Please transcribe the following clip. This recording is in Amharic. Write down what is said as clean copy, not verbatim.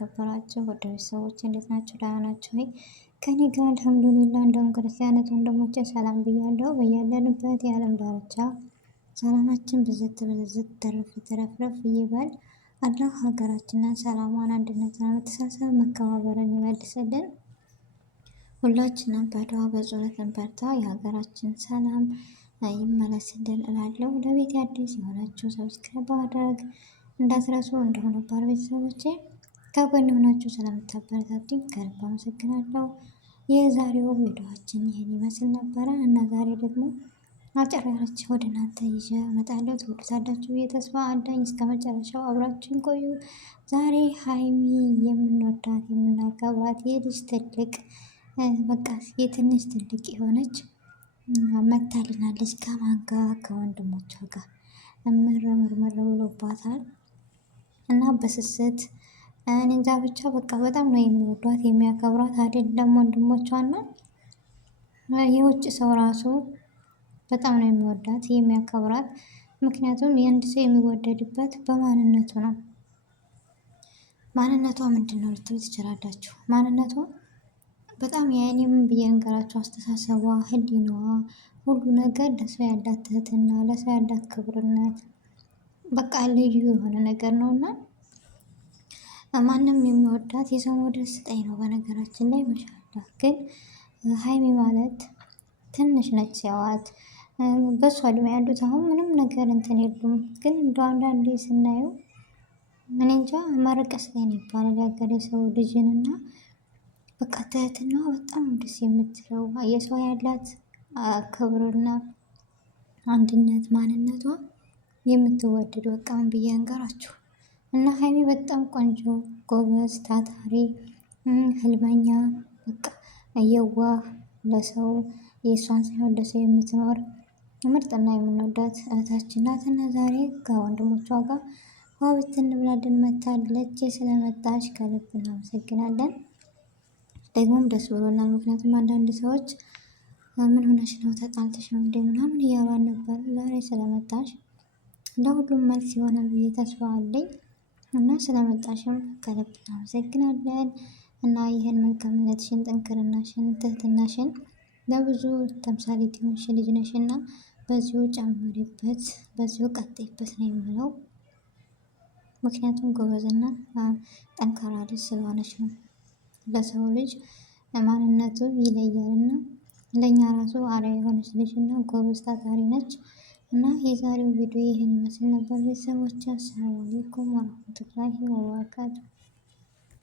የተከበራችሁ ወደ ቤተሰቦች እንዴት ናችሁ? ደህና ናችሁ ወይ? ከኔ ጋር አልሐምዱሊላህ። እንደውም ክርስቲያኖች ወንድሞቼ ሰላም ብያለሁ። በያለንበት የዓለም ዳርቻ ሰላማችን ብዝት ብዝት ተረፍ ተረፍረፍ ይበል። አላህ ሀገራችንን ሰላሟን፣ አንድነትን፣ መተሳሰብ፣ መከባበርን ይመልስልን። ሁላችንም በዱዓ በጸሎት እንበርታ። የሀገራችን ሰላም ይመለስልን እላለሁ። ለቤት አዲስ የሆናችሁ ሰብስክራይብ በማድረግ እንዳትረሱ። እንደሆነ ባር ቤተሰቦቼ ከጎን ሆናችሁ ስለምታበረታቱኝ ከልብ አመሰግናለሁ። የዛሬው ቪዲዮአችን ይህን ይመስል ነበረ እና ዛሬ ደግሞ አጭር ያለች ወደ እናንተ ይዤ እመጣለሁ። ትወዱታላችሁ ብዬ ተስፋ አለኝ። እስከ መጨረሻው አብራችሁን ቆዩ። ዛሬ ሀይሚ የምንወዳት የምናከብራት የልጅ ትልቅ በቃ የትንሽ ትልቅ የሆነች መታልናለች። ከማን ጋር? ከወንድሞቿ ጋር እምር ብሎባታል እና በስስት እኔ እንጃ ብቻ በቃ በጣም ነው የሚወዷት የሚያከብሯት። አይደለም ወንድሞቿና የውጭ ሰው ራሱ በጣም ነው የሚወዳት የሚያከብራት። ምክንያቱም የአንድ ሰው የሚወደድበት በማንነቱ ነው። ማንነቷ ምንድን ነው ልትሉ ትችላላችሁ። ማንነቷ በጣም የእኔም ብዬ እንገራችሁ፣ አስተሳሰቧ፣ ህሊናዋ፣ ሁሉ ነገር ለሰው ያላት ትህትና፣ ለሰው ያላት ክብርነት በቃ ልዩ የሆነ ነገር ነው እና ማንም የሚወዳት የሰው መውደድ ስጠኝ ነው። በነገራችን ላይ ማሻአላህ። ግን ሀይሚ ማለት ትንሽ ነች ሲያዋት በሷ እድሜ ያሉት አሁን ምንም ነገር እንትን የሉም። ግን እንደ አንዳንዴ ስናየው እኔ እንጃ ማረቀስ ላይ ነው ይባላል ያገሬ ሰው ልጅንና በቃ ትህትናዋ በጣም ደስ የምትለው የሰው ያላት ክብርና አንድነት ማንነቷ የምትወደድ በቃ ምን ብዬ እንገራችሁ። እና ሀይሚ በጣም ቆንጆ ጎበዝ ታታሪ ህልመኛ በቃ የዋህ ለሰው የእሷን ሳይሆን ለሰው የምትኖር ምርጥና የምንወዳት እህታችን ናት። እና ዛሬ ከወንድሞቿ ጋር ዋብትን ብላልን መታለች። ስለመጣች ከልብ እናመሰግናለን። ደግሞም ደስ ብሎናል። ምክንያቱም አንዳንድ ሰዎች ምን ሆነሽ ነው ተጣልተሽ ነው እንደ ምናምን እያሏን ነበር። ዛሬ ስለመጣሽ ለሁሉም መልስ ይሆናል ብዬ ተስፋ አለኝ እና ስለመጣሽም ከልብ እናመሰግናለን። እና ይህን መልካምነትሽን፣ ጠንክርናሽን፣ ትህትናሽን ለብዙ ተምሳሌት የሆንሽ ልጅ ነሽ እና በዚሁ ጨምሪበት፣ በዚሁ ቀጥይበት ነው የምለው። ምክንያቱም ጎበዝና ጠንካራ ልጅ ስለሆነች ነው። ለሰው ልጅ ማንነቱ ይለያልና ለእኛ ራሱ አርአያ የሆነች ልጅ እና ጎበዝ ታታሪ ነች። እና የዛሬው ቪዲዮ ይህን ይመስል ነበር። ቤተሰቦች አሰላሙ አለይኩም ወራህመቱላሂ ወበረካቱ።